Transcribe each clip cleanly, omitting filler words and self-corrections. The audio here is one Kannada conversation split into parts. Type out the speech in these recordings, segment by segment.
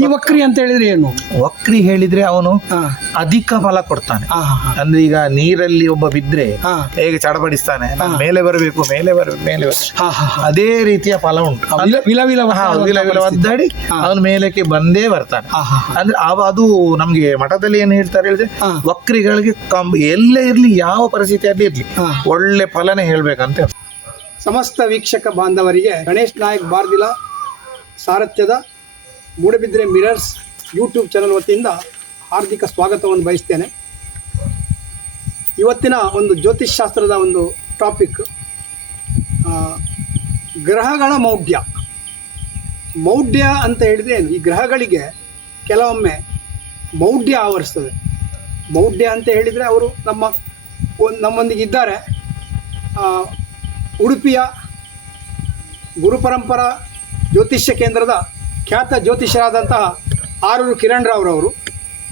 ಈ ವಕ್ರಿ ಅಂತ ಹೇಳಿದ್ರೆ ಏನು? ವಕ್ರಿ ಹೇಳಿದ್ರೆ ಅವನು ಹಾ ಅಧಿಕ ಫಲ ಕೊಡ್ತಾನೆ. ಹಾ ಹಾ ಅಂದ್ರೆ ಈಗ ನೀರಲ್ಲಿ ಒಬ್ಬ ಬಿದ್ರೆ ಹಾ ಹೇಗೆ ಚಡಪಡಿಸ್ತಾನೆ, ನಾನು ಮೇಲೆ ಬರಬೇಕು ಮೇಲೆ ಬರಬೇಕು. ಹಾ ಹಾ ಹಾ. ಅದೇ ರೀತಿಯ ಫಲ ಉಂಟು. ವಿಲ ವಿಲ ವಿಲ ವಿಲ ಒದ್ದಾಡಿ ಅವನು ಮೇಲಕ್ಕೆ ಬಂದೇ ಬರ್ತಾನೆ. ಹಾ ಹಾ ಹಾ. ಅಂದ್ರೆ ಅದು ನಮ್ಗೆ ಮಠದಲ್ಲಿ ಏನ್ ಹೇಳ್ತಾರೆ ಹೇಳಿದ್ರೆ, ಹಾ. ವಕ್ರಿಗಳಿಗೆ ಎಲ್ಲೇ ಇರ್ಲಿ, ಯಾವ ಪರಿಸ್ಥಿತಿಯಲ್ಲಿ ಇರ್ಲಿ, ಹಾ. ಒಳ್ಳೆ ಫಲನೇ ಹೇಳ್ಬೇಕಂತ ಹೇಳ್ತಾರೆ. ಸಮಸ್ತ ವೀಕ್ಷಕ ಬಾಂಧವರಿಗೆ ಗಣೇಶ್ ನಾಯಕ್ ಬಾರ್ದಿಲ ಸಾರಥ್ಯದ ಮೂಡಬಿದ್ರೆ ಮಿರರ್ಸ್ ಯೂಟ್ಯೂಬ್ ಚಾನಲ್ ವತಿಯಿಂದ ಹಾರ್ದಿಕ ಸ್ವಾಗತವನ್ನು ಬಯಸ್ತೇನೆ. ಇವತ್ತಿನ ಒಂದು ಜ್ಯೋತಿಷ್ ಶಾಸ್ತ್ರದ ಒಂದು ಟಾಪಿಕ್ ಗ್ರಹಗಳ ಮೌಢ್ಯ ಅಂತ ಹೇಳಿದರೆ ಏನು? ಈ ಗ್ರಹಗಳಿಗೆ ಕೆಲವೊಮ್ಮೆ ಮೌಢ್ಯ ಆವರಿಸ್ತದೆ. ಮೌಢ್ಯ ಅಂತ ಹೇಳಿದರೆ ಅವರು ನಮ್ಮೊಂದಿಗೆ ಇದ್ದಾರೆ. ಉಡುಪಿಯ ಗುರುಪರಂಪರಾ ಜ್ಯೋತಿಷ್ಯ ಕೇಂದ್ರದ ಖ್ಯಾತ ಜ್ಯೋತಿಷರಾದಂತಹ ಆರೂರು ಕಿರಣ್ ರಾವ್ರವರು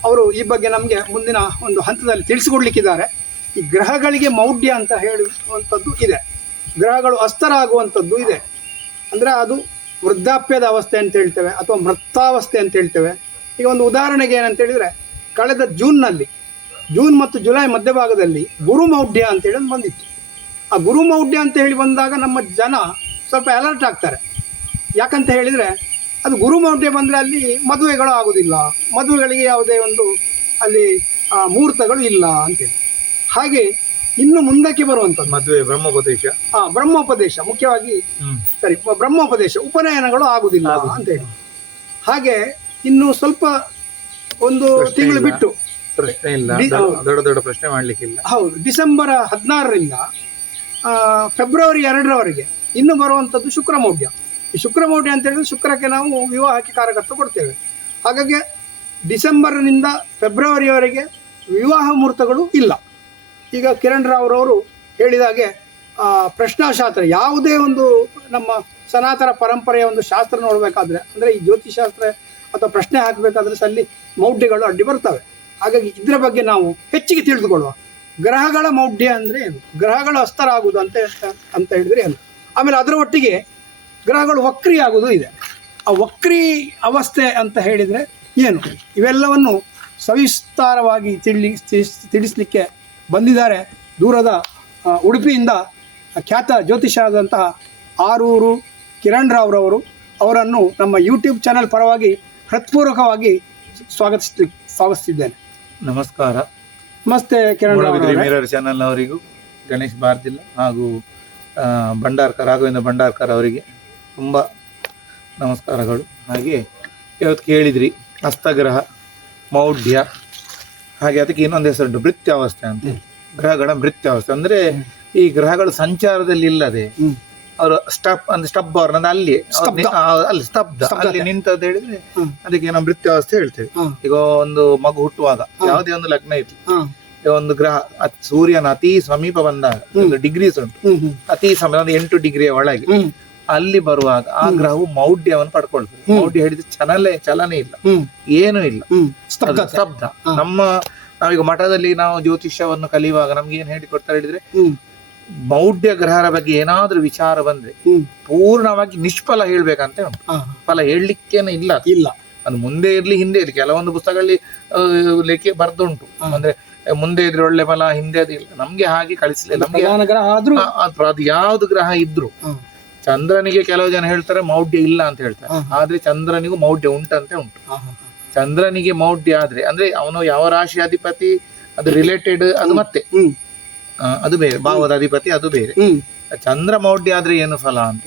ಅವರು ಈ ಬಗ್ಗೆ ನಮಗೆ ಮುಂದಿನ ಒಂದು ಹಂತದಲ್ಲಿ ತಿಳಿಸಿಕೊಡ್ಲಿಕ್ಕಿದ್ದಾರೆ. ಈ ಗ್ರಹಗಳಿಗೆ ಮೌಢ್ಯ ಅಂತ ಹೇಳುವಂಥದ್ದು ಇದೆ, ಗ್ರಹಗಳು ಅಸ್ತರ ಆಗುವಂಥದ್ದು ಇದೆ. ಅಂದರೆ ಅದು ವೃದ್ಧಾಪ್ಯದ ಅವಸ್ಥೆ ಅಂತ ಹೇಳ್ತೇವೆ ಅಥವಾ ಮೃತಾವಸ್ಥೆ ಅಂತ ಹೇಳ್ತೇವೆ. ಈಗ ಒಂದು ಉದಾಹರಣೆಗೆ ಏನಂತ ಹೇಳಿದರೆ, ಕಳೆದ ಜೂನ್ ಮತ್ತು ಜುಲೈ ಮಧ್ಯಭಾಗದಲ್ಲಿ ಗುರುಮೌಢ್ಯ ಅಂತೇಳಿ ಒಂದು ಬಂದಿತ್ತು. ಆ ಗುರುಮೌಢ್ಯ ಅಂತ ಹೇಳಿ ಬಂದಾಗ ನಮ್ಮ ಜನ ಸ್ವಲ್ಪ ಅಲರ್ಟ್ ಆಗ್ತಾರೆ. ಯಾಕಂತ ಹೇಳಿದರೆ, ಅದು ಗುರುಮೌಢ್ಯ ಬಂದರೆ ಅಲ್ಲಿ ಮದುವೆಗಳು ಆಗೋದಿಲ್ಲ, ಮದುವೆಗಳಿಗೆ ಯಾವುದೇ ಒಂದು ಅಲ್ಲಿ ಮುಹೂರ್ತಗಳು ಇಲ್ಲ ಅಂತೇಳಿ. ಹಾಗೆ ಇನ್ನು ಮುಂದಕ್ಕೆ ಬರುವಂಥದ್ದು ಮದುವೆ ಬ್ರಹ್ಮೋಪದೇಶ ಮುಖ್ಯವಾಗಿ ಬ್ರಹ್ಮೋಪದೇಶ, ಉಪನಯನಗಳು ಆಗುವುದಿಲ್ಲ ಅಂತೇಳಿ. ಹಾಗೆ ಇನ್ನು ಸ್ವಲ್ಪ ಒಂದು ತಿಂಗಳು ಬಿಟ್ಟು ಪ್ರಶ್ನೆ ಇಲ್ಲ, ದೊಡ್ಡ ಪ್ರಶ್ನೆ ಮಾಡ್ಲಿಕ್ಕಿಲ್ಲ. ಹೌದು, ಡಿಸೆಂಬರ್ 16ರಿಂದ ಫೆಬ್ರವರಿ 2ರವರೆಗೆ ಇನ್ನು ಬರುವಂಥದ್ದು ಶುಕ್ರಮೌಢ್ಯ. ಈ ಶುಕ್ರಮೌಢ್ಯ ಅಂತ ಹೇಳಿದ್ರೆ ಶುಕ್ರಕ್ಕೆ ನಾವು ವಿವಾಹಕ್ಕೆ ಕಾರಕತ್ವ ಕೊಡ್ತೇವೆ. ಹಾಗಾಗಿ ಡಿಸೆಂಬರ್ನಿಂದ ಫೆಬ್ರವರಿಯವರೆಗೆ ವಿವಾಹ ಮುಹೂರ್ತಗಳು ಇಲ್ಲ. ಈಗ ಕಿರಣ್ ರಾವ್ರವರು ಹೇಳಿದಾಗೆ ಪ್ರಶ್ನಾಶಾಸ್ತ್ರ, ಯಾವುದೇ ಒಂದು ನಮ್ಮ ಸನಾತನ ಪರಂಪರೆಯ ಒಂದು ಶಾಸ್ತ್ರ ನೋಡಬೇಕಾದ್ರೆ, ಅಂದರೆ ಈ ಜ್ಯೋತಿಷಾಸ್ತ್ರ ಅಥವಾ ಪ್ರಶ್ನೆ ಹಾಕಬೇಕಾದ್ರೆ ಅಲ್ಲಿ ಮೌಢ್ಯಗಳು ಅಡ್ಡಿ ಬರ್ತವೆ. ಹಾಗಾಗಿ ಇದರ ಬಗ್ಗೆ ನಾವು ಹೆಚ್ಚಿಗೆ ತಿಳಿದುಕೊಳ್ಳುವ. ಗ್ರಹಗಳ ಮೌಢ್ಯ ಅಂದರೆ ಏನು, ಗ್ರಹಗಳು ಅಸ್ತರ ಆಗುವುದು ಅಂತ ಹೇಳಿದರೆ ಏನು, ಆಮೇಲೆ ಅದರ ಒಟ್ಟಿಗೆ ಗ್ರಹಗಳು ವಕ್ರಿ ಆಗುವುದು ಇದೆ. ಆ ವಕ್ರಿ ಅವಸ್ಥೆ ಅಂತ ಹೇಳಿದರೆ ಏನು, ಇವೆಲ್ಲವನ್ನು ಸವಿಸ್ತಾರವಾಗಿ ತಿಳಿಸಲಿಕ್ಕೆ ಬಂದಿದ್ದಾರೆ ದೂರದ ಉಡುಪಿಯಿಂದ ಖ್ಯಾತ ಜ್ಯೋತಿಷರಾದಂತಹ ಆರೂರು ಕಿರಣ್ ರಾವ್ರವರು. ಅವರನ್ನು ನಮ್ಮ ಯೂಟ್ಯೂಬ್ ಚಾನಲ್ ಪರವಾಗಿ ಹೃತ್ಪೂರ್ವಕವಾಗಿ ಸ್ವಾಗತಿಸಿದ್ದೇನೆ. ನಮಸ್ಕಾರ. ನಮಸ್ತೆ ಕಿರಣ್ ಮಿರರ್ ಚಾನಲ್ ಅವರಿಗೂ, ಗಣೇಶ್ ಬಾರ್ದಿಲ್ಲ ಹಾಗೂ ರಾಘವೇಂದ್ರ ಭಂಡಾರ್ಕರ್ ಅವರಿಗೆ ತುಂಬ ನಮಸ್ಕಾರಗಳು. ಹಾಗೆ ಇವತ್ತು ಕೇಳಿದ್ರಿ ಹಸ್ತಗ್ರಹ ಮೌಢ್ಯ, ಹಾಗೆ ಅದಕ್ಕೆ ಇನ್ನೊಂದು ಹೆಸರುಂಟು ಭೃತ್ಯಾವಸ್ಥೆ ಅಂತ. ಗ್ರಹಗಳ ಭೃತ್ಯಾವಸ್ಥೆ ಅಂದರೆ ಈ ಗ್ರಹಗಳು ಸಂಚಾರದಲ್ಲಿ ಇಲ್ಲದೆ ಅವರು ಸ್ಟಬ್ ಅವ್ರನ್ನ ಅಲ್ಲಿ ಸ್ತಬ್ಧ ಅಲ್ಲಿ ನಿಂತದ್ದು ಹೇಳಿದ್ರೆ ಅದಕ್ಕೆ ನಾವು ಭೃತ್ಯಾವಸ್ಥೆ ಹೇಳ್ತೇವೆ. ಈಗ ಒಂದು ಮಗು ಹುಟ್ಟುವಾಗ ಯಾವುದೇ ಒಂದು ಲಗ್ನ ಇತ್ತು, ಒಂದು ಗ್ರಹ ಸೂರ್ಯನ ಅತಿ ಸಮೀಪ ಬಂದಾಗ ಒಂದು ಡಿಗ್ರೀಸ್ ಉಂಟು, ಅತಿ ಸಮೀಪ 8 ಡಿಗ್ರಿಯ ಒಳಗೆ ಅಲ್ಲಿ ಬರುವಾಗ ಆ ಗ್ರಹವು ಮೌಢ್ಯವನ್ನು ಪಡ್ಕೊಳ್ತದೆ. ಮೌಢ್ಯ ಹೇಳಿದ್ರೆ ಚಲನೆ ಇಲ್ಲ, ಏನೂ ಇಲ್ಲ, ಸ್ತಬ್ಧ. ನಾವೀಗ ಮಠದಲ್ಲಿ ನಾವು ಜ್ಯೋತಿಷ್ಯವನ್ನು ಕಲಿಯುವಾಗ ನಮ್ಗೆ ಏನ್ ಹೇಳಿಕೊಡ್ತಾರೆ ಹೇಳಿದ್ರೆ, ಮೌಢ್ಯ ಗ್ರಹರ ಬಗ್ಗೆ ಏನಾದ್ರೂ ವಿಚಾರ ಬಂದ್ರೆ ಪೂರ್ಣವಾಗಿ ನಿಷ್ಫಲ ಹೇಳ್ಬೇಕಂತ ಉಂಟು. ಫಲ ಹೇಳಲಿಕ್ಕೇನೆ ಇಲ್ಲ. ಅದು ಮುಂದೆ ಇರ್ಲಿ ಹಿಂದೆ ಇರ್ಲಿ, ಕೆಲವೊಂದು ಪುಸ್ತಕಗಳಲ್ಲಿ ಲೆಕ್ಕ ಬರ್ದುಂಟು, ಅಂದ್ರೆ ಮುಂದೆ ಇದ್ರೆ ಒಳ್ಳೆ ಫಲ, ಹಿಂದೆ ಅದಿಲ್ಲ. ನಮ್ಗೆ ಹಾಗೆ ಕಳಿಸ್ಲಿಲ್ಲ. ನಮ್ಗೆ ಅದು ಯಾವ್ದು ಗ್ರಹ ಇದ್ರು, ಚಂದ್ರನಿಗೆ ಕೆಲವು ಜನ ಹೇಳ್ತಾರೆ ಮೌಢ್ಯ ಇಲ್ಲ ಅಂತ ಹೇಳ್ತಾರೆ, ಆದ್ರೆ ಚಂದ್ರನಿಗೂ ಮೌಢ್ಯ ಉಂಟಂತೆ ಉಂಟು. ಚಂದ್ರನಿಗೆ ಮೌಢ್ಯ ಆದ್ರೆ ಅಂದ್ರೆ ಅವನು ಯಾವ ರಾಶಿ ಅಧಿಪತಿ ಅದು ರಿಲೇಟೆಡ್, ಅದು ಮತ್ತೆ ಅದು ಬೇರೆ, ಭಾವದ ಅಧಿಪತಿ ಅದು ಬೇರೆ. ಚಂದ್ರ ಮೌಢ್ಯ ಆದ್ರೆ ಏನು ಫಲ ಅಂತ,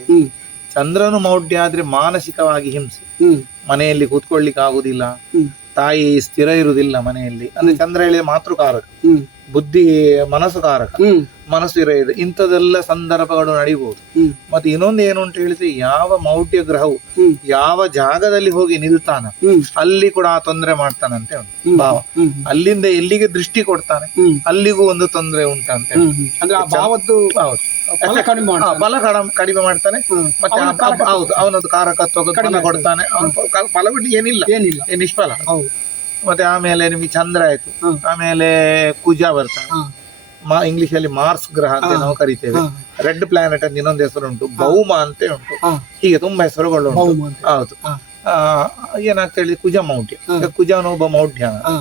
ಚಂದ್ರನು ಮೌಢ್ಯ ಆದ್ರೆ ಮಾನಸಿಕವಾಗಿ ಹಿಂಸೆ, ಮನೆಯಲ್ಲಿ ಕೂತ್ಕೊಳ್ಳಿಕ್ಕೆ ಆಗುದಿಲ್ಲ, ತಾಯಿ ಸ್ಥಿರ ಇರುವುದಿಲ್ಲ ಮನೆಯಲ್ಲಿ. ಅಂದ್ರೆ ಚಂದ್ರ ಹೇಳಿದ ಮಾತೃಕಾರಕ, ಬುದ್ಧಿ ಮನಸ್ಸುಕಾರಕ, ಮನಸ್ಸು ಇರೋದು, ಇಂಥದೆಲ್ಲ ಸಂದರ್ಭಗಳು ನಡೀಬಹುದು. ಮತ್ತೆ ಇನ್ನೊಂದು ಏನು ಅಂತ ಹೇಳಿದ್ರೆ, ಯಾವ ಮೌಢ್ಯ ಗ್ರಹವು ಯಾವ ಜಾಗದಲ್ಲಿ ಹೋಗಿ ನಿಲ್ತಾನ ಅಲ್ಲಿ ಕೂಡ ಆ ತೊಂದರೆ ಮಾಡ್ತಾನಂತೆ ಭಾವ. ಅಲ್ಲಿಂದ ಎಲ್ಲಿಗೆ ದೃಷ್ಟಿ ಕೊಡ್ತಾನೆ ಅಲ್ಲಿಗೂ ಒಂದು ತೊಂದರೆ ಉಂಟಂತೆ. ಅಂದ್ರೆ ಬಲ ಕಡಿಮೆ ಮಾಡ್ತಾನೆ, ಮತ್ತೆ ಹೌದು ಅವನದ್ದು ಕಾರಕತ್ವ ಕೊಡ್ತಾನೆ, ಫಲ ಬಿಟ್ಟು ಏನಿಲ್ಲ, ನಿಷ್ಫಲ. ಮತ್ತೆ ಆಮೇಲೆ ನಿಮಗೆ ಚಂದ್ರ ಆಯ್ತು, ಆಮೇಲೆ ಕುಜ ಬರ್ತಾನೆ, ಇಂಗ್ಲಿಷ್ ಅಲ್ಲಿ ಮಾರ್ಸ್ ಗ್ರಹ ಅಂತ ನಾವು ಕರಿತೇವೆ. ರೆಡ್ ಪ್ಲಾನೆಟ್ ಅಂತ ಇನ್ನೊಂದು ಹೆಸರು ಉಂಟು, ಭೌಮ ಅಂತ ಉಂಟು, ಹೀಗೆ ತುಂಬಾ ಹೆಸರುಗಳು ಉಂಟು. ಹೌದು, ಏನಾಗ್ತಾ ಹೇಳಿದ್ರೆ ಕುಜ ಮೌಢ್ಯ. ಈಗ ಕುಜನ ಒಬ್ಬ ಮೌಢ್ಯ. ಹಾ.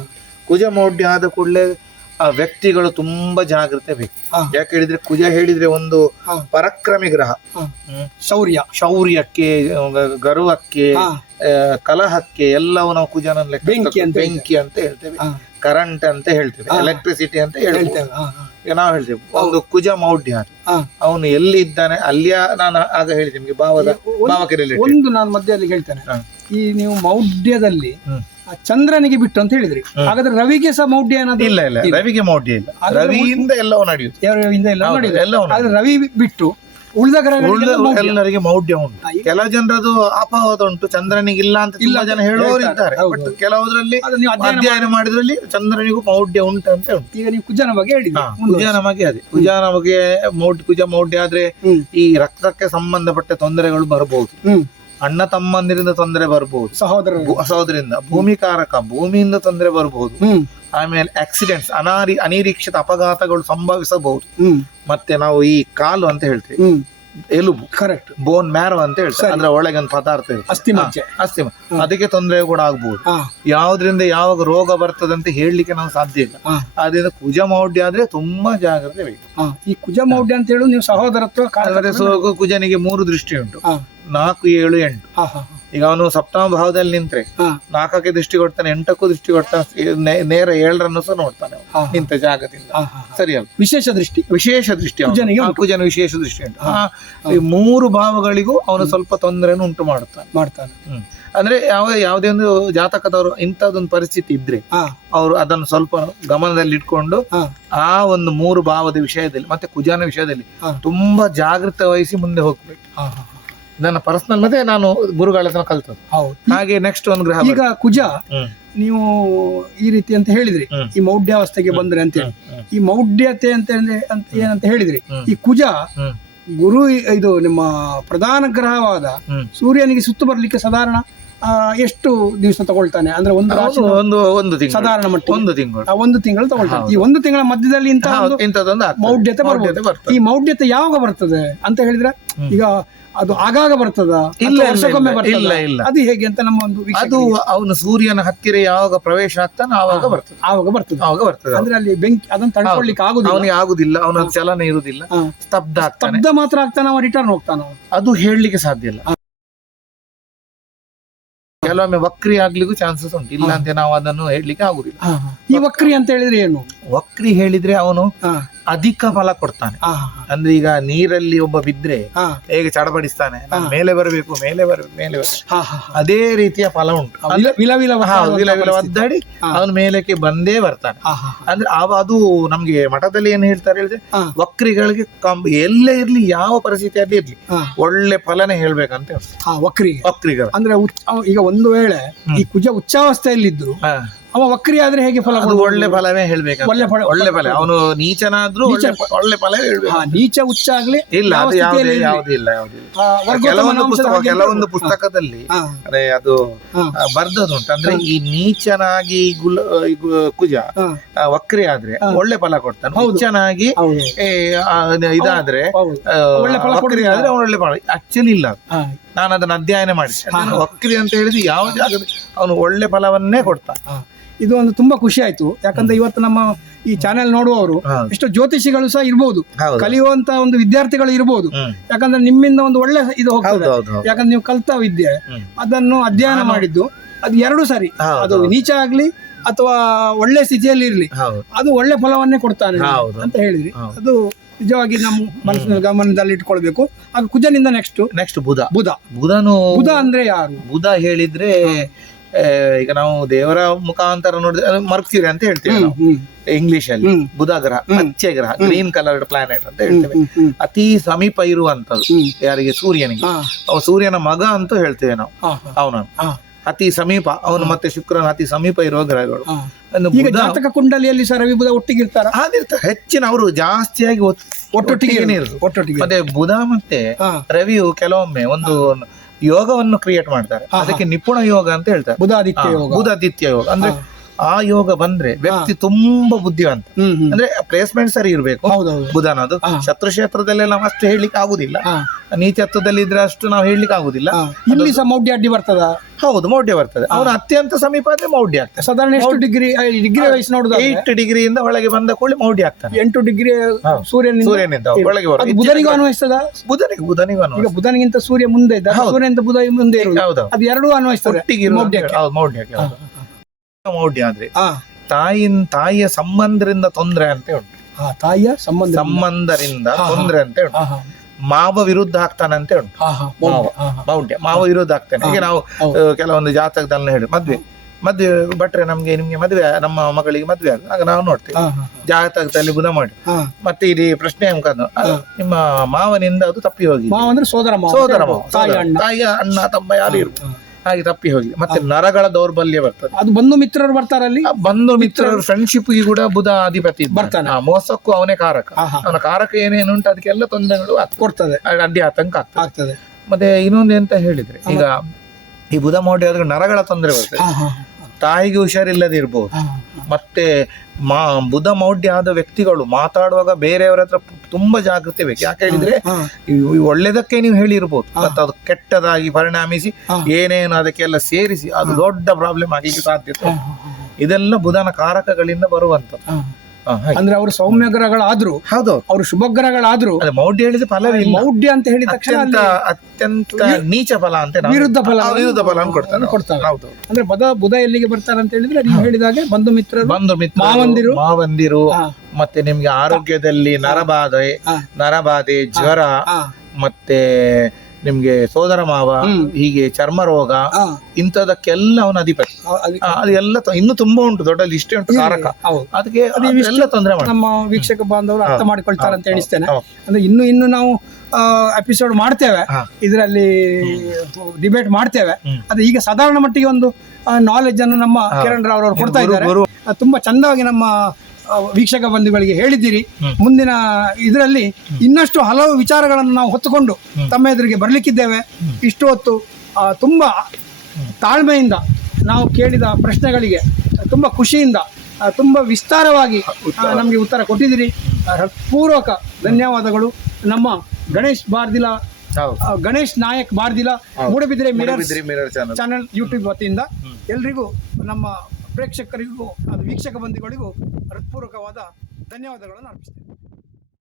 ಕುಜ ಮೌಢ್ಯ ಆದ ಕೂಡಲೇ ಆ ವ್ಯಕ್ತಿಗಳು ತುಂಬಾ ಜಾಗ್ರತೆ ಬೇಕು. ಯಾಕೆ ಹೇಳಿದ್ರೆ ಕುಜ ಹೇಳಿದ್ರೆ ಒಂದು ಪರಾಕ್ರಮಿ ಗ್ರಹ. ಶೌರ್ಯಕ್ಕೆ, ಗರ್ವಕ್ಕೆ, ಕಲಹಕ್ಕೆ ಎಲ್ಲವೂ ನಾವು ಕುಜನ ಬೆಂಕಿ ಅಂತ ಹೇಳ್ತೇವೆ, ಕರೆಂಟ್ ಅಂತ ಹೇಳ್ತೇವೆ, ಎಲೆಕ್ಟ್ರಿಸಿಟಿ ಅಂತ ಹೇಳ್ತೇವೆ. ನಾವು ಹೇಳ್ತೇವೆ ಒಂದು ಕುಜ ಮೌಢ್ಯ. ಅವನು ಎಲ್ಲಿ ಇದ್ದಾನೆ ಅಲ್ಲಿಯ, ನಾನು ಆಗ ಹೇಳಿದೆ ನಿಮ್ಗೆ ಭಾವಕ್ಕೆ ಒಂದು ನಾನು ಮಧ್ಯದಲ್ಲಿ ಹೇಳ್ತೇನೆ. ಈ ನೀವು ಮೌಢ್ಯದಲ್ಲಿ ಚಂದ್ರನಿಗೆ ಬಿಟ್ಟು ಅಂತ ಹೇಳಿದ್ರಿ, ಹಾಗಾದ್ರೆ ರವಿಗೆ ಸಹ ಮೌಢ್ಯ ಏನಾದ್ರು? ಇಲ್ಲ, ರವಿಗೆ ಮೌಢ್ಯ ಇಲ್ಲ. ರವಿಯಿಂದ ಎಲ್ಲವೂ ನಡೆಯುತ್ತೆ. ಆದ್ರೆ ರವಿ ಬಿಟ್ಟು ಉಳಿದ ಎಲ್ಲರಿಗೆ ಮೌಢ್ಯ ಉಂಟು. ಕೆಲವು ಜನರದು ಅಪವಾದ ಉಂಟು, ಚಂದ್ರನಿಗೆ ಇಲ್ಲ ಅಂತ ತುಂಬಾ ಜನ ಹೇಳುವವರಿದ್ದಾರೆ. ಬಟ್ ಕೆಲವುದ್ರಲ್ಲಿ ಅಧ್ಯಯನ ಮಾಡಿದ್ರಲ್ಲಿ ಚಂದ್ರನಿಗೂ ಮೌಢ್ಯ ಉಂಟು ಅಂತ ಉಂಟು. ಈಗ ನೀವು ಕುಜನ ಬಗ್ಗೆ ಹೇಳಿದ್ರಿ, ಕುಜನ ಬಗ್ಗೆ ಅದೇ ಕುಜನ ಬಗ್ಗೆ ಕುಜ ಮೌಢ್ಯ ಆದ್ರೆ ಈ ರಕ್ತಕ್ಕೆ ಸಂಬಂಧಪಟ್ಟ ತೊಂದರೆಗಳು ಬರಬಹುದು, ಅಣ್ಣ ತಮ್ಮಂದಿರಿಂದ ತೊಂದರೆ ಬರಬಹುದು, ಸಹೋದರಿಂದ ಭೂಮಿಕಾರಕ ಭೂಮಿಯಿಂದ ತೊಂದರೆ ಬರಬಹುದು, ಆಮೇಲೆ ಆಕ್ಸಿಡೆಂಟ್ಸ್ ಅನಿರೀಕ್ಷಿತ ಅಪಘಾತಗಳು ಸಂಭವಿಸಬಹುದು. ಮತ್ತೆ ನಾವು ಈ ಕಾಲು ಅಂತ ಹೇಳ್ತೇವೆ, ಎಲುಬು, ಕರೆಕ್ಟ್, ಬೋನ್ ಮ್ಯಾರೋ ಅಂತ ಹೇಳ್ತಾರೆ, ಅದ್ರ ಒಳಗೆ ಒಂದು ಪದಾರ್ಥ ಇದೆ, ಅಸ್ಥಿ, ಅದಕ್ಕೆ ತೊಂದರೆ ಕೂಡ ಆಗ್ಬಹುದು. ಯಾವ್ದ್ರಿಂದ ಯಾವಾಗ ರೋಗ ಬರ್ತದಂತ ಹೇಳಲಿಕ್ಕೆ ನಾವು ಸಾಧ್ಯ ಇಲ್ಲ. ಆದ್ರಿಂದ ಕುಜ ಮೌಢ್ಯ ಆದ್ರೆ ತುಂಬಾ ಜಾಗ್ರತೆ ಬೇಕು. ಈ ಕುಜ ಮೌಢ್ಯ ಅಂತ ಹೇಳಿ ನೀವು ಸಹೋದರತ್ವ ಕುಜನಿಗೆ 3 ದೃಷ್ಟಿ ಉಂಟು, 4, 7, 8. ಈಗ ಅವನು ಸಪ್ತಮ ಭಾವದಲ್ಲಿ ನಿಂತ್ರೆ 4ಕ್ಕೆ ದೃಷ್ಟಿ ಕೊಡ್ತಾನೆ, 8ಕ್ಕೂ ದೃಷ್ಟಿ ಕೊಡ್ತಾನೆ, ನೇರ 7ರನ್ನು ಸಹ ನೋಡ್ತಾನೆ ನಿಂತ ಜಾಗದಿಂದ. ಸರಿಯಲ್ಲ, ವಿಶೇಷ ದೃಷ್ಟಿ ಕುಜನ ವಿಶೇಷ ದೃಷ್ಟಿ ಉಂಟು. ಈ 3 ಭಾವಗಳಿಗೂ ಅವನು ಸ್ವಲ್ಪ ತೊಂದರೆಯನ್ನು ಉಂಟು ಮಾಡ್ತಾನೆ. ಅಂದ್ರೆ ಯಾವುದೇ ಒಂದು ಜಾತಕದವರು ಇಂಥದ್ದೊಂದು ಪರಿಸ್ಥಿತಿ ಇದ್ರೆ ಅವರು ಅದನ್ನು ಸ್ವಲ್ಪ ಗಮನದಲ್ಲಿ ಇಟ್ಕೊಂಡು ಆ ಒಂದು 3 ಭಾವದ ವಿಷಯದಲ್ಲಿ ಮತ್ತೆ ಕುಜನ ವಿಷಯದಲ್ಲಿ ತುಂಬಾ ಜಾಗೃತೆ ವಹಿಸಿ ಮುಂದೆ ಹೋಗ್ಬೇಕು. ನನ್ನ ಪರ್ಸನಲ್ ಮತ್ತೆ ನಾನು ಗುರುಗಳ ಹತ್ರ ಕಲ್ತದ್ದು. ಹಾಗೆ ನೆಕ್ಸ್ಟ್ ಒಂದು ಗ್ರಹ ಈಗ ಕುಜ, ನೀವು ಈ ರೀತಿ ಅಂತ ಹೇಳಿದ್ರಿ, ಈ ಮೌಢ್ಯಾವಸ್ಥೆಗೆ ಬಂದ್ರೆ ಅಂತ ಹೇಳಿ, ಈ ಮೌಢ್ಯತೆ ಅಂತ ಏನಂತ ಹೇಳಿದ್ರಿ, ಈ ಕುಜ ಗುರು ಇದು ನಿಮ್ಮ ಪ್ರಧಾನ ಗ್ರಹವಾದ ಸೂರ್ಯನಿಗೆ ಸುತ್ತು ಬರ್ಲಿಕ್ಕೆ ಸಾಧಾರಣ ಎಷ್ಟು ದಿವಸ ತಗೊಳ್ತಾನೆ? ಅಂದ್ರೆ ಒಂದು ಸಾಧಾರಣ ಮಟ್ಟ ಒಂದು ತಿಂಗಳು ತಗೊಳ್ತಾನೆ. ಈ 1 ತಿಂಗಳ ಮಧ್ಯದಲ್ಲಿ ಇಂಥದ್ದೊಂದು ಮೌಢ್ಯತೆ ಬರ್ತದೆ. ಈ ಮೌಢ್ಯತೆ ಯಾವಾಗ ಬರ್ತದೆ ಅಂತ ಹೇಳಿದ್ರೆ, ಈಗ ಅದು ಆಗಾಗ ಬರ್ತದ? ಇಲ್ಲ, ಅದು ಹೇಗೆ ಅಂತ ನಮ್ಮ ಒಂದು ಅದು ಅವನು ಸೂರ್ಯನ ಹತ್ತಿರ ಯಾವಾಗ ಪ್ರವೇಶ ಆಗ್ತಾನೆ ಆವಾಗ ಬರ್ತದೆ. ಅಂದ್ರೆ ಅಲ್ಲಿ ಬೆಂಕಿ ಅದನ್ನು ತಡ್ಕೊಳ್ಳಿಕ್ಕೆ ಆಗುದಿಲ್ಲ, ಅವನ ಚಲನೆ ಇರುವುದಿಲ್ಲ, ಸ್ತಬ್ಧ ಮಾತ್ರ ಆಗ್ತಾನ, ಅವ ರಿಟರ್ನ್ ಹೋಗ್ತಾನ, ಅದು ಹೇಳಲಿಕ್ಕೆ ಸಾಧ್ಯ ಇಲ್ಲ. ಕೆಲವೊಮ್ಮೆ ವಕ್ರಿ ಆಗ್ಲಿಕ್ಕೂ ಚಾನ್ಸಸ್ ಉಂಟು, ಇಲ್ಲ ಅಂತ ನಾವು ಅದನ್ನು ಹೇಳಲಿಕ್ಕೆ ಆಗುದಿಲ್ಲ. ಈ ವಕ್ರಿ ಅಂತ ಹೇಳಿದ್ರೆ ಏನು? ವಕ್ರಿ ಹೇಳಿದ್ರೆ ಅವನು ಅಧಿಕ ಫಲ ಕೊಡ್ತಾನೆ. ಅಂದ್ರೆ ಈಗ ನೀರಲ್ಲಿ ಒಬ್ಬ ಬಿದ್ರೆ ಹೇಗೆ ಚಡಪಡಿಸ್ತಾನೆ, ಮೇಲೆ ಬರಬೇಕು, ಅದೇ ರೀತಿಯ ಫಲ ಉಂಟು. ಒದ್ದಾಡಿ ಅವನ ಮೇಲಕ್ಕೆ ಬಂದೇ ಬರ್ತಾನೆ. ಅಂದ್ರೆ ಅದು ನಮ್ಗೆ ಮಠದಲ್ಲಿ ಏನ್ ಹೇಳ್ತಾರೆ ಹೇಳಿದ್ರೆ, ವಕ್ರಿಗಳಿಗೆ ಎಲ್ಲೇ ಇರ್ಲಿ, ಯಾವ ಪರಿಸ್ಥಿತಿಯಲ್ಲಿ ಇರ್ಲಿ, ಒಳ್ಳೆ ಫಲನೇ ಹೇಳ್ಬೇಕಂತ ವಕ್ರಿಗಳು. ಅಂದ್ರೆ ಈಗ ಒಂದು ವೇಳೆ ಈ ಕುಜ ಉಚ್ಚಾವಸ್ಥೆಯಲ್ಲಿದ್ದು ಅವ ವಕ್ರಿ ಆದ್ರೆ ಹೇಗೆ ಫಲ? ಒಳ್ಳೆ ಫಲವೇ ಹೇಳ್ಬೇಕು, ಒಳ್ಳೆ ಫಲ. ಅವನು ನೀಚನಾದ್ರೂ ಒಳ್ಳೆ ಫಲವೇ ಹೇಳ್ಬೇಕು. ನೀಚ ಉಚ್ಚ ಆಗ್ಲಿ ಇಲ್ಲ, ಅದು ಯಾವುದಿಲ್ಲ. ಕೆಲವೊಂದು ಪುಸ್ತಕದಲ್ಲಿ ಅದು ಬರ್ದದುಂಟು. ಅಂದ್ರೆ ಈ ನೀಚನಾಗಿ ಕುಜ ವಕ್ರಿ ಆದ್ರೆ ಒಳ್ಳೆ ಫಲ ಕೊಡ್ತಾನೆ, ಉಚ್ಚನಾಗಿ ಇದಾದ್ರೆ ಒಳ್ಳೆ ಫಲ ಆದ್ರೆ ಒಳ್ಳೆ ಫಲ. ಆಕ್ಚುಲಿ ಇಲ್ಲ, ನಾನು ಅದನ್ನ ಅಧ್ಯಯನ ಮಾಡಿದ್ದೆ. ವಕ್ರಿ ಅಂತ ಹೇಳಿದ್ರೆ ಯಾವ ಜಾಗದಲ್ಲಿ ಅವನು ಒಳ್ಳೆ ಫಲವನ್ನೇ ಕೊಡ್ತಾನೆ. ಇದು ಒಂದು ತುಂಬಾ ಖುಷಿ ಆಯ್ತು. ಯಾಕಂದ್ರೆ ಇವತ್ತು ನಮ್ಮ ಈ ಚಾನೆಲ್ ನೋಡುವವರು ಎಷ್ಟೋ ಜ್ಯೋತಿಷಿಗಳು ಸಹ ಇರ್ಬೋದು, ಕಲಿಯುವಂತ ಒಂದು ವಿದ್ಯಾರ್ಥಿಗಳು ಇರ್ಬೋದು. ಯಾಕಂದ್ರೆ ನಿಮ್ಮಿಂದ ಒಂದು ಒಳ್ಳೆ ಇದು ಹೋಗ್ತದೆ. ಯಾಕಂದ್ರೆ ನೀವು ಕಲ್ತ ವಿದ್ಯೆ ಅದನ್ನು ಅಧ್ಯಯನ ಮಾಡಿದ್ದು ಅದು 2 ಸರಿ, ಅದು ನೀಚ ಆಗ್ಲಿ ಅಥವಾ ಒಳ್ಳೆ ಸ್ಥಿತಿಯಲ್ಲಿ ಇರ್ಲಿ, ಅದು ಒಳ್ಳೆ ಫಲವನ್ನೇ ಕೊಡ್ತಾನೆ ಅಂತ ಹೇಳಿದ್ರಿ. ಅದು ನಿಜವಾಗಿ ನಮ್ಮ ಮನಸ್ಸಿನ ಗಮನದಲ್ಲಿ ಇಟ್ಕೊಳ್ಬೇಕು. ಆಗ ಕುಜನಿಂದ ನೆಕ್ಸ್ಟ್ ಬುಧ ಅಂದ್ರೆ ಯಾರು? ಬುಧ ಹೇಳಿದ್ರೆ ಈಗ ನಾವು ದೇವರ ಮುಖಾಂತರ ನೋಡಿದ್ರೆ ಮರ್ಕ್ಯುರಿ ಅಂತ ಹೇಳ್ತೇವೆ ನಾವು ಇಂಗ್ಲಿಷ್ ಅಲ್ಲಿ. ಬುಧ ಗ್ರಹ ಪಚ್ಚೆ ಗ್ರಹ, ಗ್ರೀನ್ ಕಲರ್ಡ್ ಪ್ಲಾನೆಟ್ ಅಂತ ಹೇಳ್ತೇವೆ. ಅತಿ ಸಮೀಪ ಇರುವಂತದ್ದು ಯಾರಿಗೆ? ಸೂರ್ಯನಿಗೆ. ಸೂರ್ಯನ ಮಗ ಅಂತ ಹೇಳ್ತೇವೆ ನಾವು ಅವನನ್ನು. ಅತಿ ಸಮೀಪ ಅವನು ಮತ್ತೆ ಶುಕ್ರನ ಅತಿ ಸಮೀಪ ಇರುವ ಗ್ರಹಗಳು. ಈಗ ಜಾತಕ ಕುಂಡಲಿಯಲ್ಲಿ ಸಹ ರವಿ ಬುಧ ಒಟ್ಟಿಗೆ ಇರ್ತಾರ? ಹೆಚ್ಚಿನ ಅವರು ಜಾಸ್ತಿಯಾಗಿ ಒಟ್ಟೊಟ್ಟಿಗೆ ಮತ್ತೆ ಬುಧ ಮತ್ತೆ ರವಿಯು ಕೆಲವೊಮ್ಮೆ ಒಂದು ಯೋಗವನ್ನು ಕ್ರಿಯೇಟ್ ಮಾಡ್ತಾರೆ. ಅದಕ್ಕೆ ನಿಪುಣ ಯೋಗ ಅಂತ ಹೇಳ್ತಾರೆ. ಬುಧಾದಿತ್ಯ ಯೋಗ ಅಂದ್ರೆ ಆ ಯೋಗ ಬಂದ್ರೆ ವ್ಯಕ್ತಿ ತುಂಬಾ ಬುದ್ಧಿವಂತ. ಅಂದ್ರೆ ಪ್ಲೇಸ್ಮೆಂಟ್ ಸರಿ ಇರ್ಬೇಕು ಹೌದೌದು. ಬುಧನದು. ಶತ್ರು ಕ್ಷೇತ್ರದಲ್ಲಿ ನಾವು ಅಷ್ಟು ಹೇಳಲಿಕ್ಕೆ ಆಗುದಿಲ್ಲ, ನೀಚತ್ವದಲ್ಲಿ ಇದ್ರೆ ಅಷ್ಟು ನಾವು ಹೇಳಲಿಕ್ಕೆ ಆಗುದಿಲ್ಲ. ಇಲ್ಲಿ ಸಹ ಮೌಢ್ಯ ಅಡ್ಡಿ ಬರ್ತದ. ಹೌದು, ಮೌಢ್ಯ ಬರ್ತದೆ. ಅವನು ಅತ್ಯಂತ ಸಮೀಪ ಆದ್ರೆ ಮೌಢ್ಯ ಆಗ್ತದೆ. ಸಾಧಾರಣ ಎಷ್ಟು ಡಿಗ್ರಿ ವಯಸ್ಸು ನೋಡುದು? 8 ಡಿಗ್ರಿಯಿಂದ ಒಳಗೆ ಬಂದ ಕೂಡಲೇ ಮೌಢ್ಯ ಆಗ್ತಾನೆ. 8 ಡಿಗ್ರಿ ಸೂರ್ಯನಿಂದ ಒಳಗೆ ಬರೋದು. ಅದು ಬುಧನಿಗೂ ಅನ್ವಯಿಸ್ತದ? ಬುಧನಿಗೂ ಈಗ ಬುಧನಿಗಿಂತ ಸೂರ್ಯ ಮುಂದೆ ಇದ್ದ, ಸೂರ್ಯನಿಂದ ಬುಧ ಮುಂದೆ ಇರುವುದು. ಹೌದು, ಅದು ಎರಡೂ ಅನ್ವಯಿಸ್ತದೆ ಮೌಢ್ಯಕ್ಕೆ. ಮೌಢ್ಯ ಅಂದ್ರೆ ತಾಯಿಯ ಸಂಬಂಧದಿಂದ ತೊಂದರೆ ಅಂತ ಉಂಟು. ತಾಯಿಯ ಸಂಬಂಧದಿಂದ ತೊಂದರೆ ಅಂತ ಉಂಟು. ಮಾವ ವಿರುದ್ಧ ಆಗ್ತಾನಂತೆ ಉಂಟು. ಮೌಢ್ಯ ಮಾವ ವಿರುದ್ಧ ಆಗ್ತಾನೆ. ಈಗ ನಾವು ಕೆಲವೊಂದು ಜಾತಕದಲ್ಲಿ ಹೇಳಿ ಮದ್ವೆ ಭಟ್ರೆ ನಿಮ್ಗೆ ಮದ್ವೆ, ನಮ್ಮ ಮಗಳಿಗೆ ಮದ್ವೆ ಆಗ ಆಗ ನಾವು ನೋಡ್ತೇವೆ ಜಾತಕದಲ್ಲಿ ಬುಧ ಮಾಡಿ ಮತ್ತೆ ಇಲ್ಲಿ ಪ್ರಶ್ನೆ ನಿಮ್ಮ ಮಾವನಿಂದ ಅದು ತಪ್ಪಿ ಹೋಗಿ, ಮಾವ ಅಂದ್ರೆ ಸೋದರ ಮಾವ, ತಾಯಿಯ ಅಣ್ಣ ತಮ್ಮ ಯಾರು ಇರ್ಬೋದು, ಹಾಗೆ ತಪ್ಪಿ ಹೋಗಿದೆ. ಮತ್ತೆ ನರಗಳ ದೌರ್ಬಲ್ಯ ಬರ್ತದೆ. ಅದು ಬಂಧು ಮಿತ್ರರು ಬರ್ತಾರಲ್ಲಿ. ಬಂಧು ಮಿತ್ರರು ಫ್ರೆಂಡ್ಶಿಪ್ ಕೂಡ ಬುಧ ಅಧಿಪತಿ ಬರ್ತಾನೆ. ಮೋಸಕ್ಕೂ ಅವನೇ ಕಾರಕ. ಅವನ ಕಾರಕ ಏನೇನುಂಟು ಅದಕ್ಕೆಲ್ಲ ತೊಂದರೆಗಳು ಕೊಡ್ತದೆ, ಅಡ್ಡಿ ಆತಂಕ ಆಗ್ತದೆ. ಮತ್ತೆ ಇನ್ನೊಂದು ಎಂತ ಹೇಳಿದ್ರೆ, ಈಗ ಈ ಬುಧ ಮೌಢ್ಯ ಆದ್ರೆ ನರಗಳ ತೊಂದರೆ ಬರ್ತದೆ. ತಾಯಿಗೆ ಹುಷಾರಿಲ್ಲದೆ ಇರ್ಬೋದು. ಮತ್ತೆ ಬುಧ ಮೌಢ್ಯ ಆದ ವ್ಯಕ್ತಿಗಳು ಮಾತಾಡುವಾಗ ಬೇರೆಯವರ ಹತ್ರ ತುಂಬಾ ಜಾಗೃತಿ ಬೇಕು. ಯಾಕೆ ಹೇಳಿದ್ರೆ ಒಳ್ಳೇದಕ್ಕೆ ನೀವು ಹೇಳಿರ್ಬೋದು, ಮತ್ತೆ ಅದು ಕೆಟ್ಟದಾಗಿ ಪರಿಣಾಮಿಸಿ ಏನೇನು ಅದಕ್ಕೆಲ್ಲ ಸೇರಿಸಿ ಅದು ದೊಡ್ಡ ಪ್ರಾಬ್ಲಮ್ ಆಗಲಿಕ್ಕೆ ಸಾಧ್ಯತೆ. ಇದೆಲ್ಲ ಬುಧನ ಕಾರಕಗಳಿಂದ ಬರುವಂತದ್ದು. ಅಂದ್ರೆ ಅವರು ಸೌಮ್ಯ ಗ್ರಹಗಳಾದ್ರು, ಹೌದು, ಅವರು ಶುಭ ಗ್ರಹಗಳಾದ್ರು, ಮೌಢ್ಯ ಹೇಳಿದ ಫಲವೇ ಮೌಢ್ಯ ಅಂತ ಹೇಳಿದ ತಕ್ಷಣ ಅತ್ಯಂತ ನೀಚ ಫಲ ಅಂತ ವಿರುದ್ಧ ಫಲ ಕೊಡ್ತಾರೆ. ಅಂದ್ರೆ ಬುಧ ಎಲ್ಲಿಗೆ ಬರ್ತಾರೆ ಅಂತ ಹೇಳಿದ್ರೆ ನೀವು ಹೇಳಿದಾಗೆ ಬಂಧು ಮಿತ್ರರು, ಮಾವಂದಿರು, ಮತ್ತೆ ನಿಮ್ಗೆ ಆರೋಗ್ಯದಲ್ಲಿ ನರಬಾಧೆ, ಜ್ವರ, ಮತ್ತೆ ನಿಮ್ಗೆ ಸೋದರ ಮಾವ, ಹೀಗೆ ಚರ್ಮ ರೋಗ, ಇಂಥದಕ್ಕೆಲ್ಲ ಅವನ ಅಧಿಪತಿ. ಅದೆಲ್ಲ ಇನ್ನು ತುಂಬಾ ಉಂಟು, ದೊಡ್ಡ ಲಿಸ್ಟ್ ಉಂಟು ಕಾರಕ. ಅದಕ್ಕೆ ತೊಂದರೆ ನಮ್ಮ ವೀಕ್ಷಕ ಬಾಂಧವರು ಅರ್ಥ ಮಾಡಿಕೊಳ್ತಾರೆ ಅಂತ ಎಣಿಸ್ತೇನೆ. ಅಂದ್ರೆ ಇನ್ನು ನಾವು ಎಪಿಸೋಡ್ ಮಾಡ್ತೇವೆ, ಇದರಲ್ಲಿ ಡಿಬೇಟ್ ಮಾಡ್ತೇವೆ. ಅದು ಈಗ ಸಾಧಾರಣ ಮಟ್ಟಿಗೆ ಒಂದು ನಾಲೆಜ್ ಅನ್ನು ನಮ್ಮ ಕಿರಣ್ ರಾವ್ ಅವರು ಕೊಡ್ತಾ ಇದ್ದಾರೆ. ತುಂಬಾ ಚಂದವಾಗಿ ನಮ್ಮ ವೀಕ್ಷಕ ಬಂಧುಗಳಿಗೆ ಹೇಳಿದ್ದೀರಿ. ಮುಂದಿನ ಇದರಲ್ಲಿ ಇನ್ನಷ್ಟು ಹಲವು ವಿಚಾರಗಳನ್ನು ನಾವು ಹೊತ್ತುಕೊಂಡು ತಮ್ಮ ಎದುರಿಗೆ ಬರಲಿಕ್ಕಿದ್ದೇವೆ. ಇಷ್ಟು ಹೊತ್ತು ತುಂಬಾ ತಾಳ್ಮೆಯಿಂದ ನಾವು ಕೇಳಿದ ಪ್ರಶ್ನೆಗಳಿಗೆ ತುಂಬಾ ಖುಷಿಯಿಂದ ತುಂಬಾ ವಿಸ್ತಾರವಾಗಿ ನಮಗೆ ಉತ್ತರ ಕೊಟ್ಟಿದ್ದೀರಿ. ಪೂರ್ವಕ ಧನ್ಯವಾದಗಳು. ನಮ್ಮ Ganesh Nayak Bardila, Moodbidri mirror channel YouTube ವತಿಯಿಂದ ಎಲ್ರಿಗೂ, ನಮ್ಮ ಪ್ರೇಕ್ಷಕರಿಗೂ ವೀಕ್ಷಕ ಬಂಧುಗಳಿಗೂ ಹೃತ್ಪೂರ್ವಕವಾದ ಧನ್ಯವಾದಗಳನ್ನು ಅರ್ಪಿಸ್ತೇನೆ.